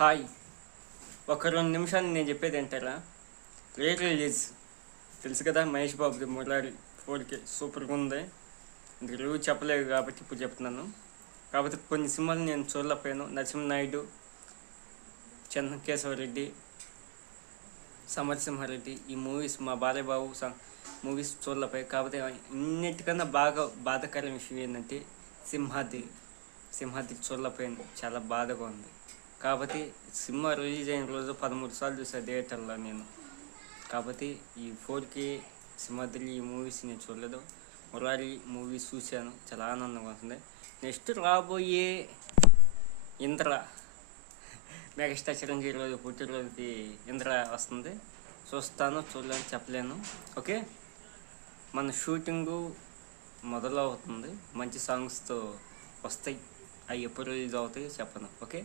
Hi. ఒక 2 నిమిషాలు నేను చెప్పేది ఏంటారా? రిలీజ్ తెలుసు కదా, మహేష్ బాబుది మురారి 4K సూపర్గా ఉంది. రివ్యూ చెప్పలేదు కాబట్టి ఇప్పుడు చెప్తున్నాను. కాకపోతే కొన్ని సినిమాలు నేను చూడలేకపోయాను. నరసింహనాయుడు, చెన్నకేశవరెడ్డి, సమరసింహారెడ్డి ఈ మూవీస్ మా బాలయ్యబాబు మూవీస్ చూడలేకపోయాయి. కాకపోతే ఇన్నిటికన్నా బాగా బాధాకరమైన విషయం ఏంటంటే సింహాద్రి చూడలేకపోయాను. చాలా బాధగా ఉంది. కాబట్టి సినిమా రిలీజ్ అయిన రోజు 13 సార్లు చూసాను థియేటర్లో నేను. కాబట్టి ఈ 4K సింహాద్రి ఈ మూవీస్ నేను చూడలేదు. మురారి మూవీస్ చూశాను, చాలా ఆనందంగా ఉంటుంది. నెక్స్ట్ రాబోయే ఇంద్ర మెగాస్టార్ చిరంజీవి రోజు పుట్టినరోజుకి ఇంద్ర వస్తుంది. చూస్తాను, చూడలేను చెప్పలేను. ఓకే, మన షూటింగు మొదలవుతుంది. మంచి సాంగ్స్తో వస్తాయి. అవి ఎప్పుడు రిలీజ్ అవుతాయో చెప్పను. ఓకే.